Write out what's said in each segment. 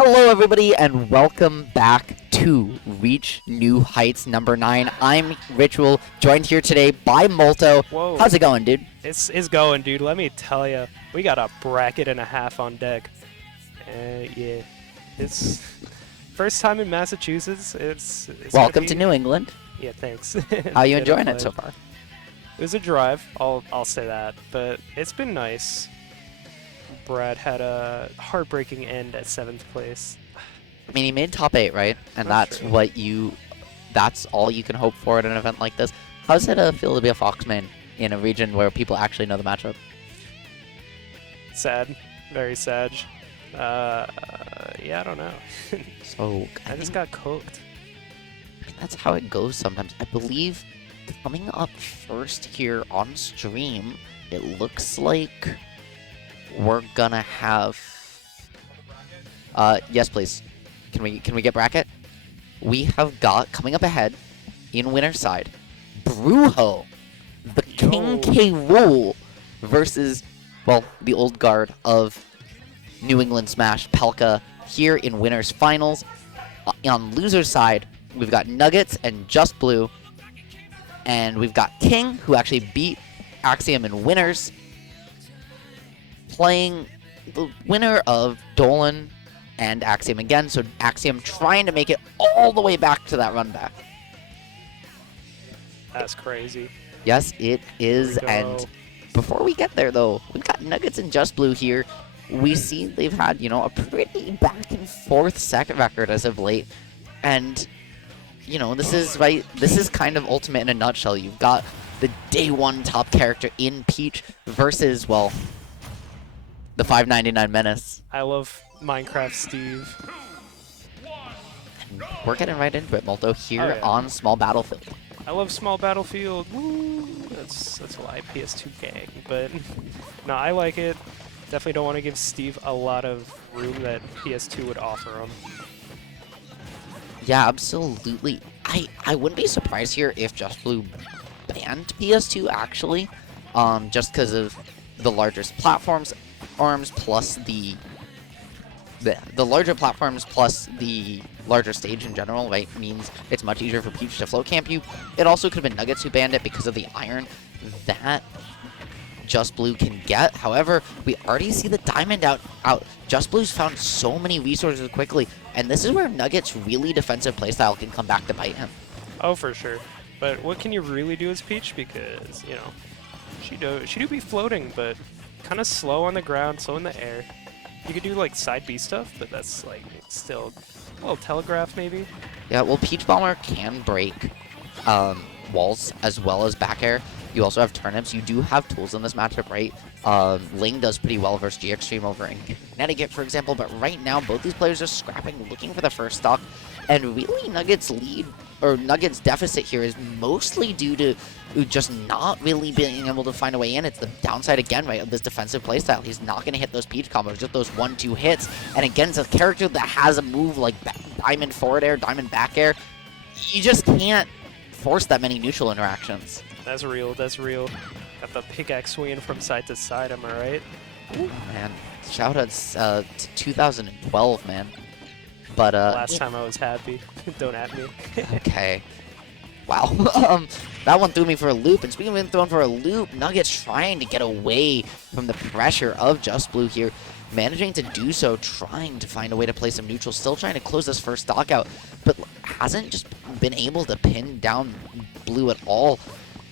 Hello, everybody, and welcome back to Reach New Heights number 9. I'm Ritual, joined here today by Molto. Whoa. How's it going, dude? It's going, dude. Let me tell you, we got a bracket and a half on deck. Yeah, it's first time in Massachusetts. It's Welcome to New England. Yeah, thanks. How are you enjoying it so far? It was a drive. I'll say that, but it's been nice. Brad had a heartbreaking end at 7th place. I mean, he made top 8, right? And that's all you can hope for at an event like this. How does it feel to be a Foxman in a region where people actually know the matchup? Sad, very sad. Yeah, I don't know. So I just got cooked. I mean, that's how it goes sometimes. I believe coming up first here on stream, it looks like we're gonna have. Yes, please. Can we get bracket? We have got coming up ahead in winner's side, Brujo, the King K. Rool versus, well, the old guard of New England Smash, Pelka, here in winners finals. On loser's side, we've got Nuggetz and Just Blue, and we've got King, who actually beat Axiom in winners, playing the winner of Dolan and Axiom again, so Axiom trying to make it all the way back to that run back. That's crazy. Yes, it is, and before we get there, though, we've got Nuggetz and Just Blue here. We see they've had, a pretty back-and-forth second record as of late, and, this is kind of Ultimate in a nutshell. You've got the day one top character in Peach versus, well, the 599 Menace. I love Minecraft Steve. And we're getting right into it, Molto, here on Small Battlefield. I love Small Battlefield. Woo! That's why PS2 gang. But no, I like it. Definitely don't want to give Steve a lot of room that PS2 would offer him. Yeah, absolutely. I wouldn't be surprised here if Just Blue banned PS2 actually, just because of the largest platforms. Plus the larger platforms plus the larger stage in general, right, means it's much easier for Peach to float camp you. It also could have been Nuggetz who banned it because of the iron that Just Blue can get. However, we already see the diamond out. Just Blue's found so many resources quickly, and this is where Nugget's really defensive playstyle can come back to bite him. Oh, for sure. But what can you really do as Peach? Because, she do be floating, but kind of slow on the ground, slow in the air. You could do like side B stuff, but that's like still a little telegraph maybe. Yeah, well, Peach Bomber can break walls as well as back air. You also have turnips. You do have tools in this matchup, right? Ling does pretty well versus GX Stream over in Connecticut, for example, but right now both these players are scrapping, looking for the first stock, and really Nugget's deficit here is mostly due to just not really being able to find a way in. It's the downside again, right, of this defensive playstyle. He's not going to hit those Peach combos, just those 1-2 hits, and again, it's a character that has a move like Diamond forward air, Diamond back air. You just can't force that many neutral interactions. That's real, that's real. Got the pickaxe swinging from side to side, am I right? Ooh, man, shoutouts to 2012, man. But last time I was happy. Don't at me. Okay. Wow. That one threw me for a loop. And speaking of being thrown for a loop, Nuggetz trying to get away from the pressure of Just Blue here. Managing to do so, trying to find a way to play some neutral, still trying to close this first stock out, but hasn't just been able to pin down Blue at all.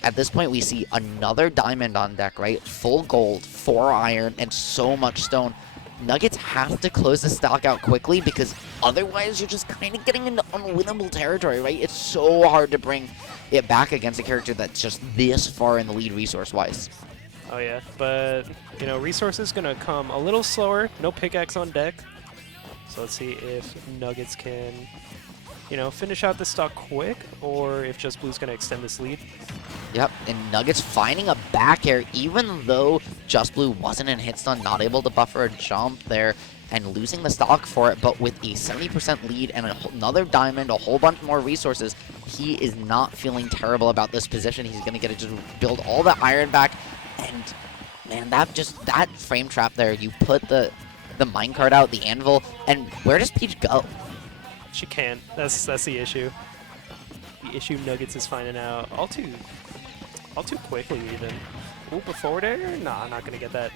At this point, we see another diamond on deck, right? Full gold, 4 iron, and so much stone. Nuggetz has to close the stock out quickly because otherwise you're just kind of getting into unwinnable territory, right? It's so hard to bring it back against a character that's just this far in the lead resource-wise. Oh yeah, but, resources gonna come a little slower. No pickaxe on deck. So let's see if Nuggetz can, finish out the stock quick, or if Just Blue's gonna extend this lead. Yep, and Nuggetz finding a back air, even though Just Blue wasn't in hit stun, not able to buffer a jump there, and losing the stock for it, but with a 70% lead and another diamond, a whole bunch more resources, he is not feeling terrible about this position. He's going to get to just build all the iron back, and man, that frame trap there, you put the the minecart out, the anvil, and where does Peach go? She can't. That's the issue. The issue Nuggetz is finding out all too quickly even. Ooh, but forward air? Nah, not gonna get that.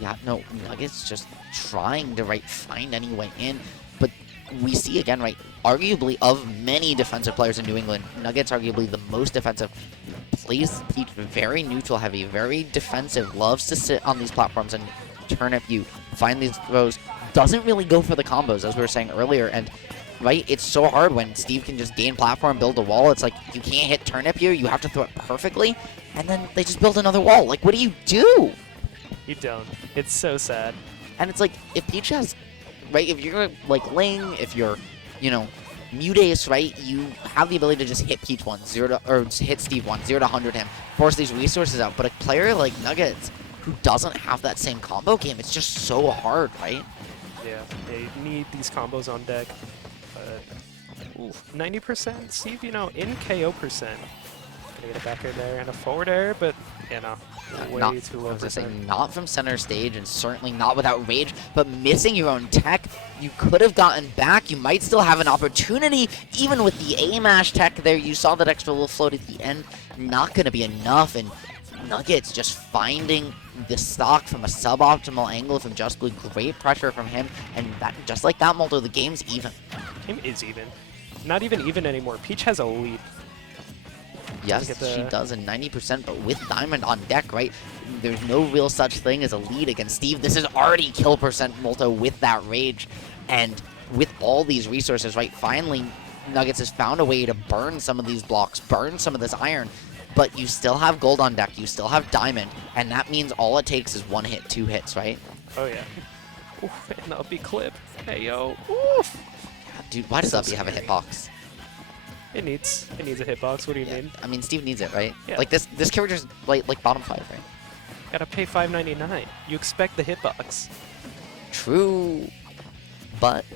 Yeah, no, Nuggetz just trying to find any way in, but we see again, arguably of many defensive players in New England, Nuggetz arguably the most defensive, plays Peach very neutral heavy, very defensive, loves to sit on these platforms and turnip you, find these throws, doesn't really go for the combos as we were saying earlier, and it's so hard when Steve can just gain platform, build a wall. It's like you can't hit turnip here, you have to throw it perfectly, and then they just build another wall. Like, what do you do? You don't. It's so sad. And it's like, if Peach has, if you're like Ling, if you're, Mute Ace, you have the ability to just hit Peach or hit Steve 0 to 100 him, force these resources out. But a player like Nuggetz, who doesn't have that same combo game, it's just so hard, right? Yeah, they need these combos on deck. But 90% Steve, in KO percent. Gonna get a back air there and a forward air, but way too low percent. Not from center stage, and certainly not without rage, but missing your own tech. You could have gotten back. You might still have an opportunity, even with the A-mash tech there. You saw that extra little float at the end. Not going to be enough, and Nuggetz just finding the stock from a suboptimal angle from Just Blue. Great pressure from him, and that, just like that, Molto, the game's even. Game is even. Not even anymore. Peach has a lead. Yes, she does in 90%, but with Diamond on deck, there's no real such thing as a lead against Steve. This is already kill percent Molto with that rage, and with all these resources, finally, Nuggetz has found a way to burn some of these blocks, burn some of this iron, but you still have gold on deck, you still have Diamond, and that means all it takes is 1 hit, 2 hits, right? Oh, yeah. Oof, and the uppy clip. Hey, yo. Oof. Dude, why does Uppy have a hitbox? It needs a hitbox. What do you mean? I mean, Steve needs it, right? Yeah. Like, this character's like bottom 5, right? Gotta pay $5.99. You expect the hitbox. True. But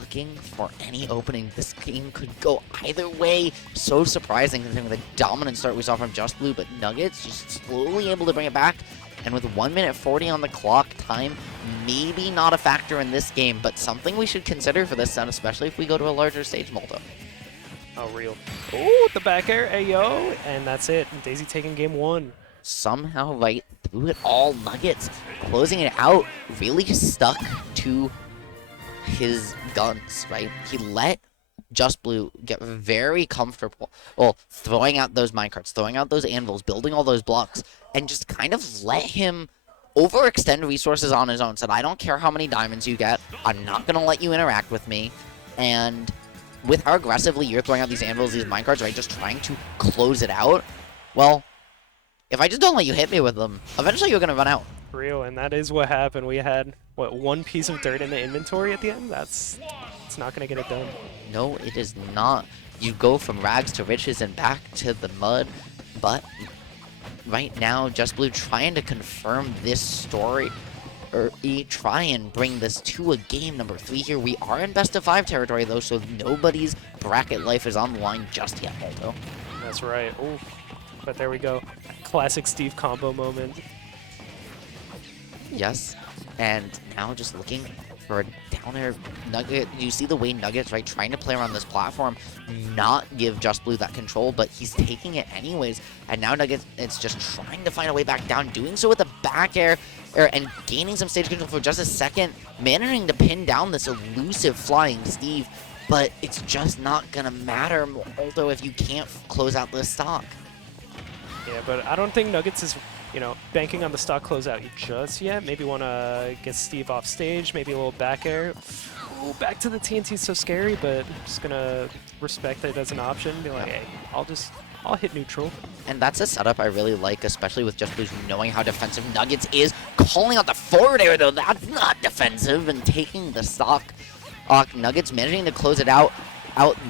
looking for any opening, this game could go either way. So surprising considering the dominant start we saw from Just Blue, but Nuggetz just slowly able to bring it back. And with 1 minute 40 on the clock, time maybe not a factor in this game, but something we should consider for this set, especially if we go to a larger stage, Molto. Oh, real. Oh, the back air, ayo, and that's it. Daisy taking game 1. Somehow through it all, Nuggetz closing it out, really stuck to his guns, He let Just Blue get very comfortable, throwing out those minecarts, throwing out those anvils, building all those blocks, and just kind of let him overextend resources on his own. Said, I don't care how many diamonds you get, I'm not going to let you interact with me, and with how aggressively you're throwing out these anvils, these minecarts, just trying to close it out, well, if I just don't let you hit me with them, eventually you're going to run out. Real, and that is what happened. We had, 1 piece of dirt in the inventory at the end? It's not going to get it done. No, it is not. You go from rags to riches and back to the mud, but right now, Just Blue trying to confirm this story, or try and bring this to a game number 3 here. We are in best of 5 territory, though, so nobody's bracket life is on the line just yet, Molto. That's right. Ooh. But there we go. Classic Steve combo moment. Yes, and now just looking for a down air Nugget. You see the way Nuggetz, trying to play around this platform, not give Just Blue that control, but he's taking it anyways. And now Nuggetz, it's just trying to find a way back down, doing so with a back air, and gaining some stage control for just a second, managing to pin down this elusive flying Steve. But it's just not gonna matter, although if you can't close out this stock. Yeah, but I don't think Nuggetz is, banking on the stock closeout just yet. Maybe want to get Steve off stage, maybe a little back air. Ooh, back to the TNT is so scary, but I'm just going to respect it as an option. Be like, hey, I'll hit neutral. And that's a setup I really like, especially with Just Blue knowing how defensive Nuggetz is. Calling out the forward air, though, that's not defensive, and taking the stock. Nuggetz managing to close it out,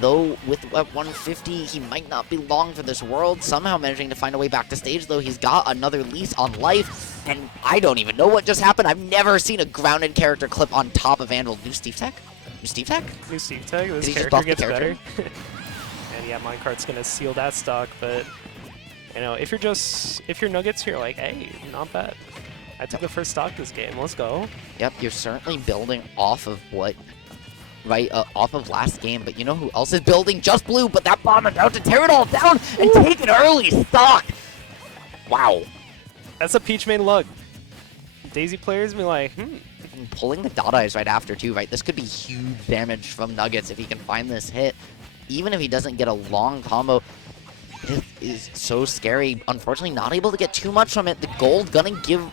though, with 150, he might not be long for this world. Somehow managing to find a way back to stage, though. He's got another lease on life, and I don't even know what just happened. I've never seen a grounded character clip on top of Anvil. New Steve Tech? New Steve Tech? New Steve Tech. This Did character gets better. And yeah, minecart's going to seal that stock, but, if you're Nuggetz, you're like, hey, not bad. I took the first stock this game. Let's go. Yep, you're certainly building off of what, right, off of last game, but you know who else is building? Just Blue, but that bomb about to tear it all down and take an early stock. Wow. That's a Peach main lug. Daisy players be like, And pulling the dot eyes right after too, right? This could be huge damage from Nuggetz if he can find this hit. Even if he doesn't get a long combo, it is so scary. Unfortunately, not able to get too much from it. The gold gonna give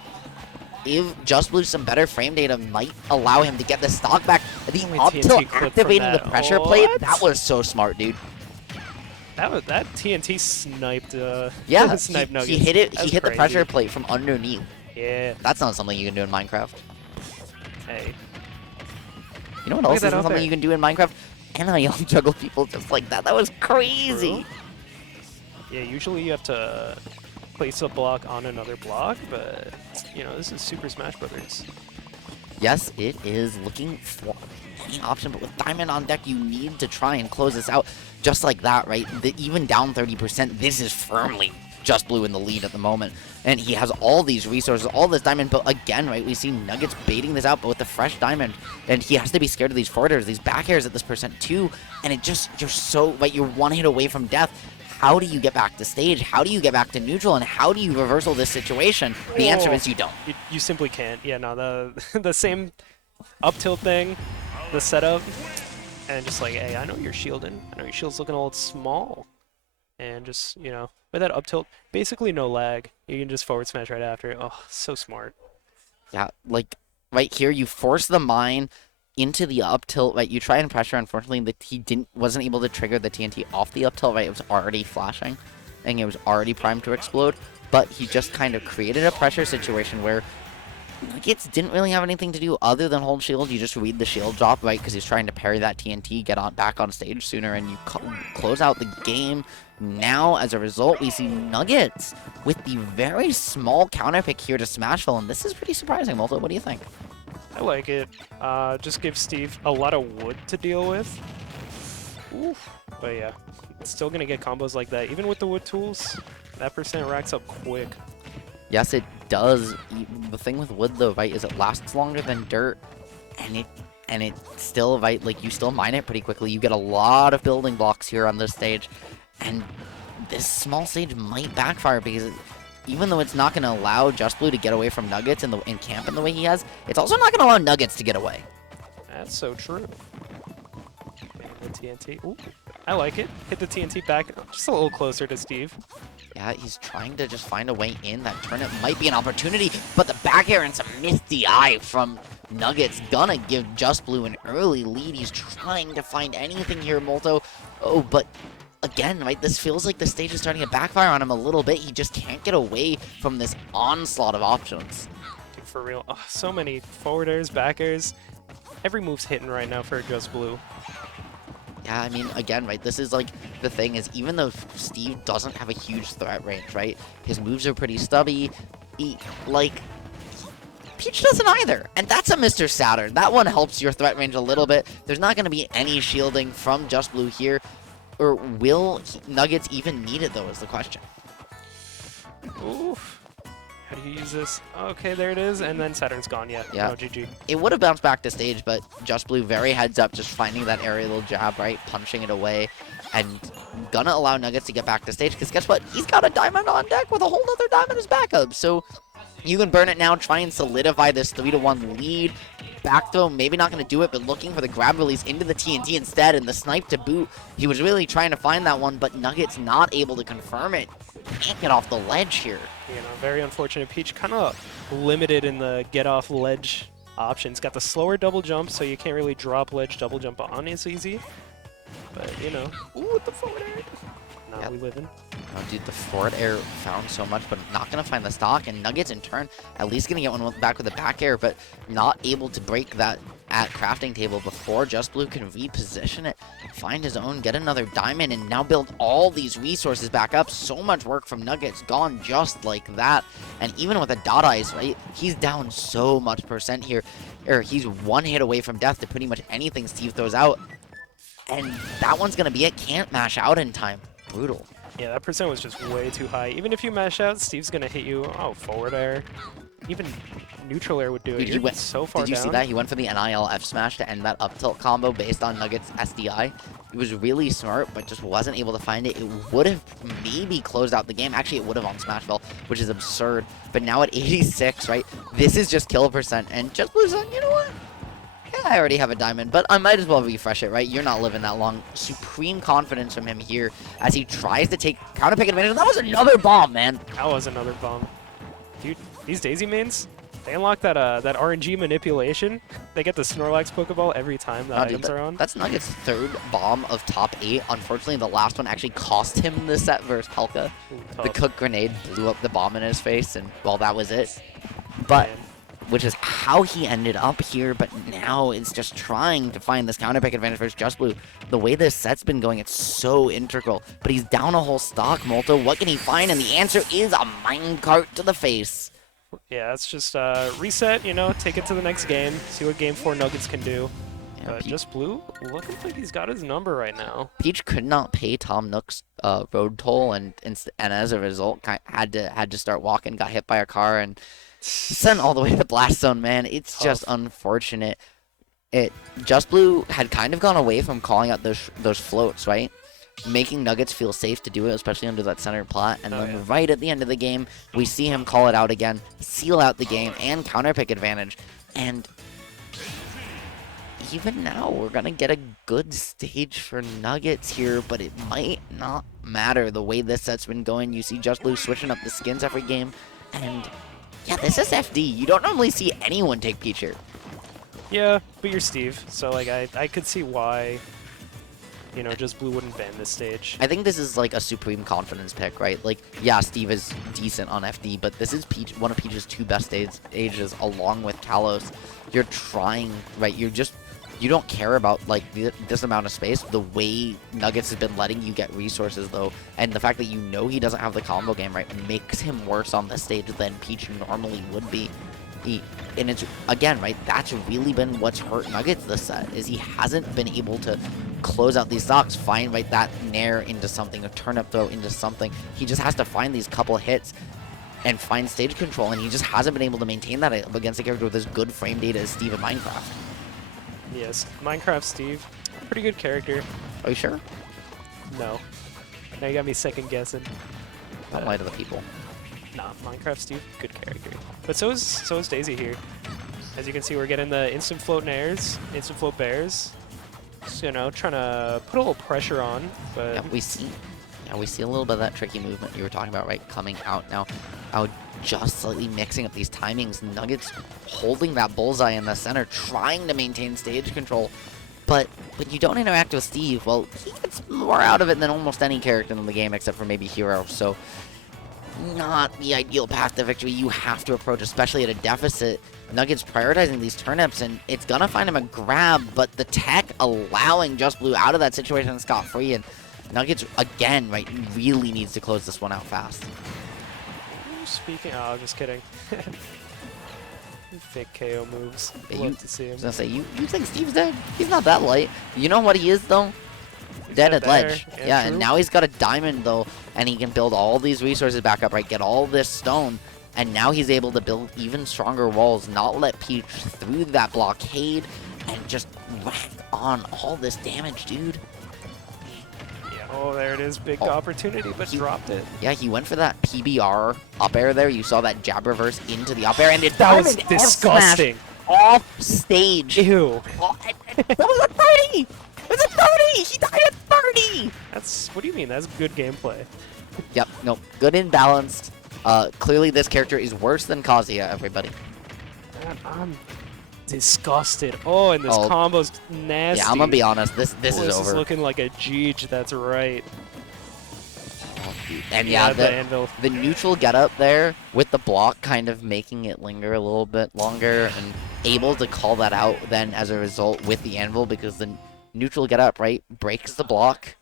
Just Blue some better frame data, might allow him to get the stock back. The up tilt activating the pressure plate, that was so smart, dude. That TNT sniped. Yeah, sniped Nuggetz. he hit it. That He was hit the crazy. pressure plate from underneath. Yeah. That's not something you can do in Minecraft. Hey. You know what Look else at that isn't up something there. you can do in Minecraft? NIL juggle people just like that. That was crazy. Yeah, usually you have to place a block on another block, but you know, this is Super Smash Brothers. Yes, it is looking for any option, but with Diamond on deck, you need to try and close this out just like that, right? Even down 30%, this is firmly Just Blue in the lead at the moment. And he has all these resources, all this Diamond, but again, right, we see Nuggetz baiting this out, but with the fresh Diamond, and he has to be scared of these forward airs, these back airs at this percent too, and it just, you're so, right, you're one hit away from death. How do you get back to stage? How do you get back to neutral? And how do you reversal this situation? The answer is you don't. You simply can't. Yeah, no, the same up tilt thing, the setup, and just like, hey, I know you're shielding. I know your shield's looking a little small. And just, you know, with that up tilt, basically no lag. You can just forward smash right after. Oh, so smart. Yeah, like, right here, you force the mine into the up tilt, right? You try and pressure, unfortunately, he wasn't able to trigger the TNT off the up tilt, right? It was already flashing, and it was already primed to explode, but he just kind of created a pressure situation where Nuggetz didn't really have anything to do other than hold shield. You just read the shield drop, right? Because he's trying to parry that TNT, get back on stage sooner, and you close out the game. Now, as a result, we see Nuggetz with the very small counter pick here to Smashville, and this is pretty surprising. Molto, what do you think? I like it. Just give Steve a lot of wood to deal with. Oof. But yeah, it's still going to get combos like that. Even with the wood tools, that percent racks up quick. Yes, it does. The thing with wood, though, right, is it lasts longer than dirt, and it still, right, like, you still mine it pretty quickly. You get a lot of building blocks here on this stage, and this small stage might backfire because even though it's not going to allow Just Blue to get away from Nuggetz and camp in the way he has, it's also not going to allow Nuggetz to get away. That's so true. And the TNT. Ooh, I like it. Hit the TNT back just a little closer to Steve. Yeah, he's trying to just find a way in. That turnip might be an opportunity, but the back air and some misty eye from Nuggetz gonna give Just Blue an early lead. He's trying to find anything here, Molto. Oh, but again, right, this feels like the stage is starting to backfire on him a little bit. He just can't get away from this onslaught of options. Dude, for real. Oh, so many forward airs, back airs. Every move's hitting right now for Just Blue. Yeah, I mean, again, right, this is like, the thing is, even though Steve doesn't have a huge threat range, right, his moves are pretty stubby, Peach doesn't either, and that's a Mr. Saturn. That one helps your threat range a little bit. There's not going to be any shielding from Just Blue here, or will Nuggetz even need it, though, is the question. Oof. How do you use this? Okay, there it is, and then Saturn's gone. Yeah. Yeah. No, GG. It would have bounced back to stage, but Just Blue very heads up, just finding that aerial jab, right, punching it away, and gonna allow Nuggetz to get back to stage, because guess what? He's got a diamond on deck with a whole other diamond as backup, so you can burn it now, try and solidify this 3-1 lead. Back throw, maybe not going to do it, but looking for the grab release into the TNT instead, and the snipe to boot. He was really trying to find that one, but Nuggetz not able to confirm it. Can't get off the ledge here. You know, very unfortunate. Peach kind of limited in the get off ledge options. Got the slower double jump, so you can't really drop ledge double jump on as easy. But, you know, ooh, with the forward air. Now Yep. we living. Oh, dude, the forward air found so much, but not going to find the stock. And Nuggetz, in turn, at least going to get one back with the back air, but not able to break that at crafting table before Just Blue can reposition it, find his own, get another diamond, and now build all these resources back up. So much work from Nuggetz gone just like that. And even with a dot eyes, right, he's down so much percent here. Or he's one hit away from death to pretty much anything Steve throws out. And that one's going to be it. Can't mash out in time. Brutal. Yeah, that percent was just way too high. Even if you mash out, Steve's going to hit you. Oh, forward air. even neutral air would do it. Dude, he You're went so far Did you down. see that? He went for the NIL F smash to end that up tilt combo based on Nugget's SDI. It was really smart, but just wasn't able to find it. It would have maybe closed out the game. Actually, it would have on Smashville, which is absurd. But now at 86, right? This is just kill percent. And Just Blue's on, you know what? Yeah, I already have a diamond, but I might as well refresh it, right? You're not living that long. Supreme confidence from him here as he tries to take counter pick advantage. That was another bomb, man. That was another bomb. Dude, these Daisy mains, they unlock that RNG manipulation. They get the Snorlax Pokeball every time the items are on. That's Nugget's third bomb of top 8. Unfortunately, the last one actually cost him the set versus Pelka. Ooh, The cook grenade blew up the bomb in his face, and well, that was it. But Man. which is how he ended up here, but now it's just trying to find this counter pick advantage versus Just Blue. The way this set's been going, it's so integral, but he's down a whole stock, Molto. What can he find? And the answer is a minecart to the face. Yeah, it's just reset, you know, take it to the next game, see what game 4 Nuggetz can do. Yeah, Just Blue, looking like he's got his number right now. Peach could not pay Tom Nook's road toll, and as a result, had to start walking. Got hit by a car and sent all the way to the blast zone. Man, it's just unfortunate. Just Blue had kind of gone away from calling out those floats, right? Making Nuggetz feel safe to do it, especially under that center plot. And then right at the end of the game, we see him call it out again, seal out the game, and counter pick advantage. And even now, we're going to get a good stage for Nuggetz here, but it might not matter the way this set's been going. You see Just Blue switching up the skins every game, and yeah, this is FD. You don't normally see anyone take Peach here. Yeah, but you're Steve, so like I could see why, you know, Just Blue wouldn't ban this stage. I think this is like a supreme confidence pick, right? Like, yeah, Steve is decent on FD, but this is one of Peach's 2 best stages along with Kalos. You're trying, right? You don't care about like this amount of space. The way Nuggetz has been letting you get resources though, and the fact that you know he doesn't have the combo game, right, makes him worse on this stage than Peach normally would be. And it's, again, right, that's really been what's hurt Nuggetz this set, is he hasn't been able to close out these stocks, find, right, that nair into something, a turnip throw into something. He just has to find these couple hits and find stage control, and he just hasn't been able to maintain that against a character with as good frame data as Steve in Minecraft. Yes, Minecraft Steve, pretty good character. Are you sure? No. Now you got me second guessing. Don't lie to the people. Nah, Minecraft Steve, good character. But so is Daisy here. As you can see, we're getting the instant float nairs, instant float bears. So, you know, trying to put a little pressure on, but Yeah, we see a little bit of that tricky movement you were talking about, right, coming out now. Just slightly mixing up these timings. Nuggetz holding that bullseye in the center, trying to maintain stage control. But when you don't interact with Steve, well, he gets more out of it than almost any character in the game, except for maybe Hero. So, not the ideal path to victory you have to approach, especially at a deficit. Nuggetz prioritizing these turnips, and it's going to find him a grab, but the tech allowing Just Blue out of that situation scot-free, and Nuggetz, again, right, really needs to close this one out fast. speaking, oh, just kidding. Fake KO moves. Yeah, Love to see I him. was gonna say, you think Steve's dead? He's not that light. You know what he is, though? Dead at ledge. Yeah, and now he's got a diamond, though, and he can build all these resources back up, right? Get all this stone, and now he's able to build even stronger walls, not let Peach through that blockade, and just whack on all this damage, dude. Oh, there it is. Big opportunity, but dropped it. Yeah, he went for that PBR up air there. You saw that jab reverse into the up air, and it's That was disgusting. Off stage. Ew. Oh, that was a 30! It was a 30! He died at 30! That's, what do you mean? That's good gameplay. Yep, no, good and balanced. Clearly this character is worse than Kazuya, everybody. Man, I'm disgusted. Oh, and this combo's nasty. Yeah, I'm gonna be honest, this is over. This is looking like a Jeej, that's right. And yeah, the neutral get up there with the block kind of making it linger a little bit longer and able to call that out then as a result with the anvil, because the neutral get up, right, breaks the block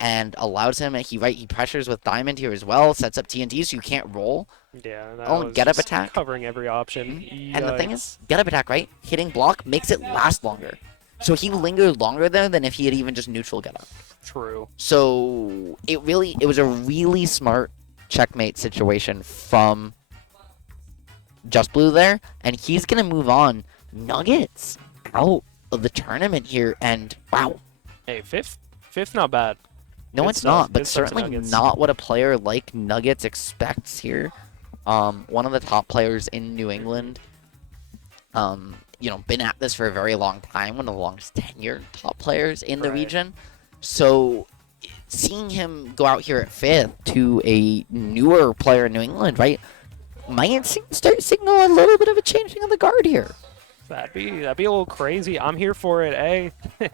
and allows him, he pressures with diamond here as well, sets up TNT so you can't roll. Yeah, Get up attack. Covering every option. And the thing is, get up attack, right? Hitting block makes it last longer. So he lingered longer there than if he had even just neutral get up. True. So it was a really smart checkmate situation from Just Blue there, and he's gonna move on. Nuggetz out of the tournament here, and wow. Hey, fifth, not bad. No, Good it's stuff. not, but Good stuff to certainly Nuggetz. not what a player like Nuggetz expects here. One of the top players in New England. You know, been at this for a very long time, one of the longest tenured top players in the Right. region. So seeing him go out here at 5th to a newer player in New England, right, might start signal a little bit of a changing of the guard here. That'd be a little crazy. I'm here for it, eh?